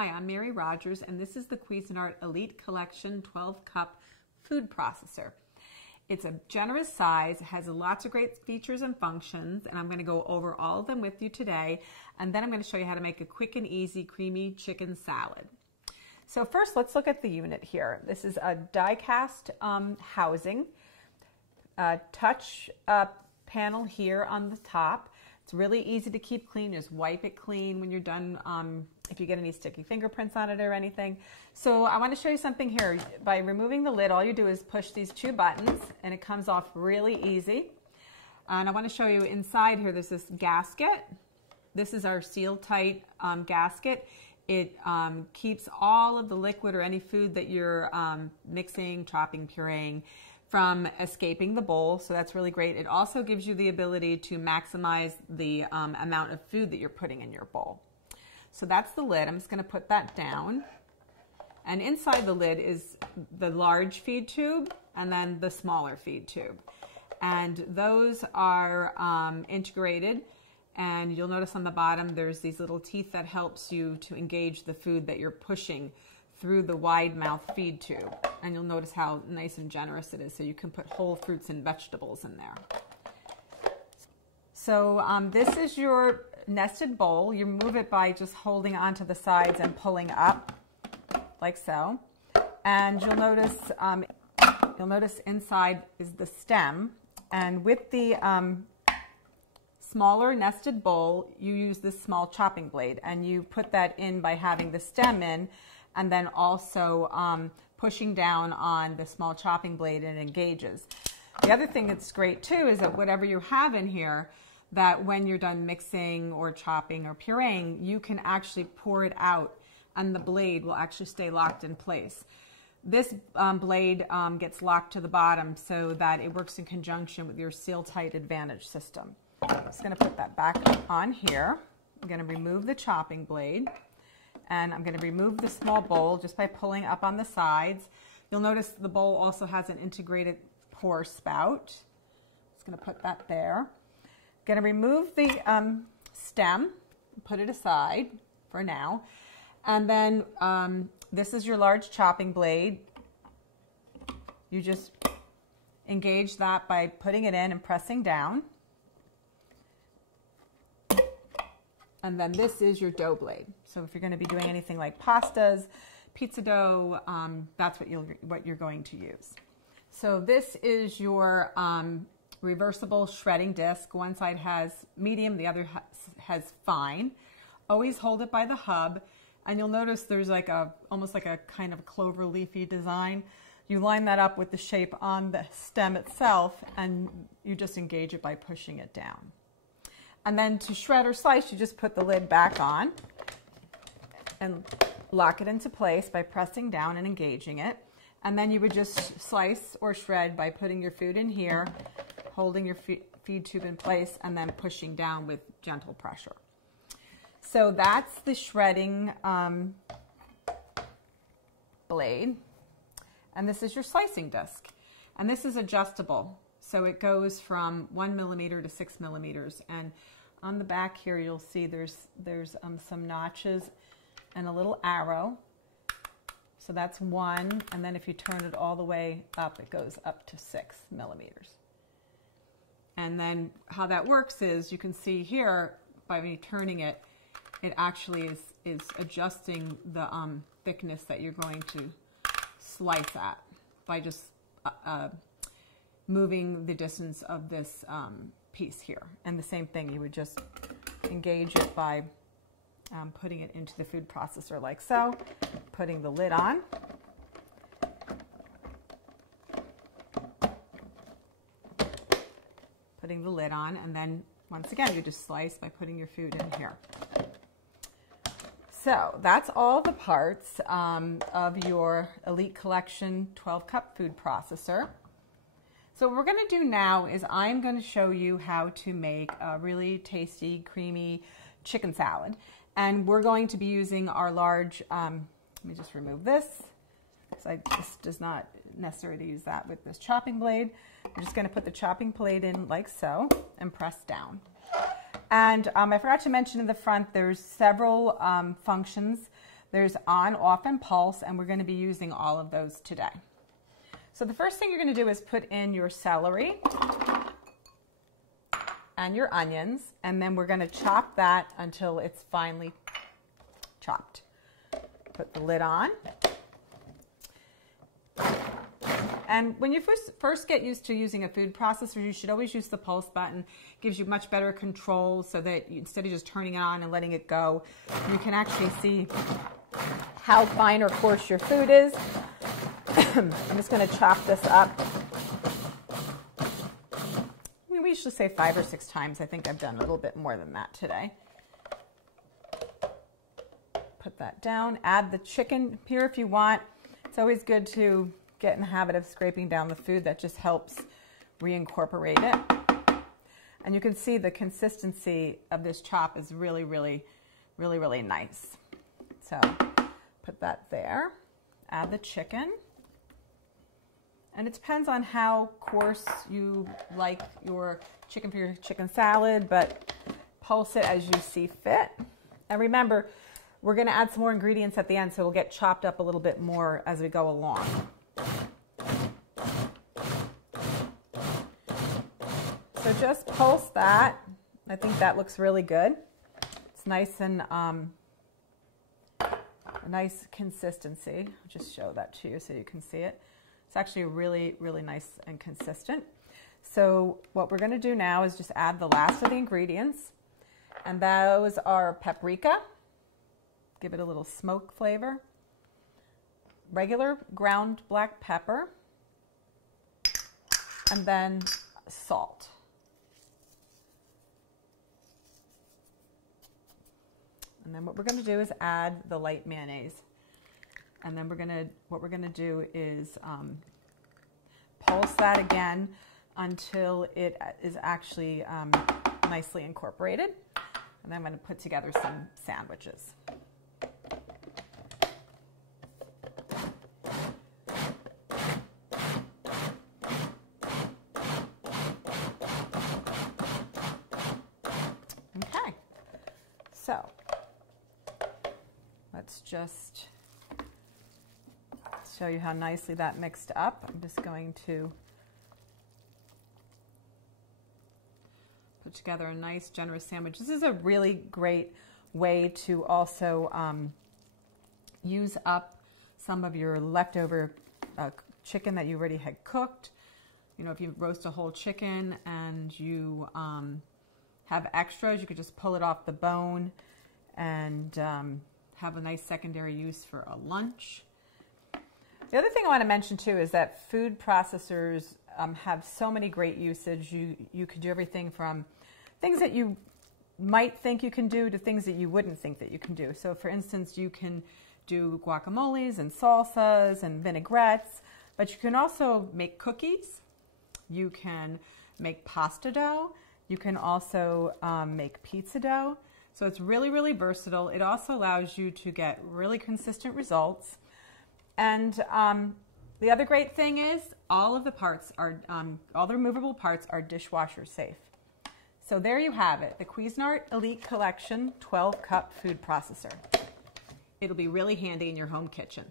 Hi, I'm Mary Rogers, and this is the Cuisinart Elite Collection 12-cup food processor. It's a generous size, has lots of great features and functions, and I'm going to go over all of them with you today, and then I'm going to show you how to make a quick and easy creamy chicken salad. So first, let's look at the unit here. This is a die-cast housing, touch panel here on the top. It's really easy to keep clean. Just wipe it clean when you're done, if you get any sticky fingerprints on it or anything. So I want to show you something here. By removing the lid, all you do is push these two buttons and it comes off really easy. And I want to show you inside here, there's this gasket. This is our SealTight gasket. It keeps all of the liquid or any food that you're mixing, chopping, pureeing from escaping the bowl, so that's really great. It also gives you the ability to maximize the amount of food that you're putting in your bowl. So that's the lid. I'm just going to put that down. And inside the lid is the large feed tube and then the smaller feed tube. And those are integrated. And you'll notice on the bottom there's these little teeth that helps you to engage the food that you're pushing through the wide mouth feed tube. And you'll notice how nice and generous it is, so you can put whole fruits and vegetables in there. So this is your nested bowl. You move it by just holding onto the sides and pulling up, like so. And you'll notice inside is the stem. And with the smaller nested bowl, you use this small chopping blade, and you put that in by having the stem in, and then also pushing down on the small chopping blade, and it engages. The other thing that's great too is that whatever you have in here, that when you're done mixing or chopping or pureeing, you can actually pour it out and the blade will actually stay locked in place. This blade gets locked to the bottom so that it works in conjunction with your SealTight Advantage System. I'm just going to put that back on here. I'm going to remove the chopping blade. And I'm going to remove the small bowl just by pulling up on the sides. You'll notice the bowl also has an integrated pour spout. Just going to put that there. Going to remove the stem, put it aside for now. And then this is your large chopping blade. You just engage that by putting it in and pressing down. And then this is your dough blade. So if you're going to be doing anything like pastas, pizza dough, that's what you're going to use. So this is your reversible shredding disc. One side has medium, the other has fine. Always hold it by the hub, and you'll notice there's like almost like a kind of clover leafy design. You line that up with the shape on the stem itself, and you just engage it by pushing it down. And then to shred or slice, you just put the lid back on and lock it into place by pressing down and engaging it. And then you would just slice or shred by putting your food in here, holding your feed tube in place, and then pushing down with gentle pressure. So that's the shredding blade. And this is your slicing disc. And this is adjustable. So it goes from 1 millimeter to 6 millimeters. And on the back here, you'll see there's some notches and a little arrow. So that's 1. And then if you turn it all the way up, it goes up to 6 millimeters. And then how that works is you can see here by me turning it, it actually is adjusting the thickness that you're going to slice at by just moving the distance of this piece here. And the same thing, you would just engage it by putting it into the food processor like so, putting the lid on. Putting the lid on, and then once again, you just slice by putting your food in here. So that's all the parts of your Elite Collection 12-cup food processor. So what we're going to do now is I'm going to show you how to make a really tasty, creamy chicken salad. And we're going to be using our large, let me just remove this. So this does not necessary to use that with this chopping blade. I'm just going to put the chopping blade in like so and press down. And I forgot to mention in the front, there's several functions. There's on, off, and pulse, and we're going to be using all of those today. So the first thing you're going to do is put in your celery and your onions, and then we're going to chop that until it's finely chopped. Put the lid on. And when you first get used to using a food processor, you should always use the pulse button. It gives you much better control so that instead of just turning it on and letting it go, you can actually see how fine or coarse your food is. I'm just going to chop this up. I mean, we usually say 5 or 6 times. I think I've done a little bit more than that today. Put that down. Add the chicken here if you want. It's always good to get in the habit of scraping down the food. That just helps reincorporate it. And you can see the consistency of this chop is really, really, really, really nice. So put that there. Add the chicken. And it depends on how coarse you like your chicken for your chicken salad, but pulse it as you see fit. And remember, we're going to add some more ingredients at the end, so it'll get chopped up a little bit more as we go along. So just pulse that. I think that looks really good. It's nice and a nice consistency. I'll just show that to you so you can see it. It's actually really, really nice and consistent. So what we're going to do now is just add the last of the ingredients. And those are paprika. Give it a little smoke flavor. Regular ground black pepper. And then salt. And then what we're going to do is add the light mayonnaise. And then what we're going to do is pulse that again until it is actually nicely incorporated. And then I'm going to put together some sandwiches. Okay, so let's just show you how nicely that mixed up. I'm just going to put together a nice generous sandwich. This is a really great way to also use up some of your leftover chicken that you already had cooked. You know, if you roast a whole chicken and you have extras, you could just pull it off the bone and have a nice secondary use for a lunch. The other thing I want to mention too is that food processors have so many great usage. You could do everything from things that you might think you can do to things that you wouldn't think that you can do. So for instance, you can do guacamoles and salsas and vinaigrettes, but you can also make cookies. You can make pasta dough. You can also make pizza dough. So it's really, really versatile. It also allows you to get really consistent results. And the other great thing is all of the parts are, all the removable parts are dishwasher safe. So there you have it, the Cuisinart Elite Collection 12-cup food processor. It'll be really handy in your home kitchen.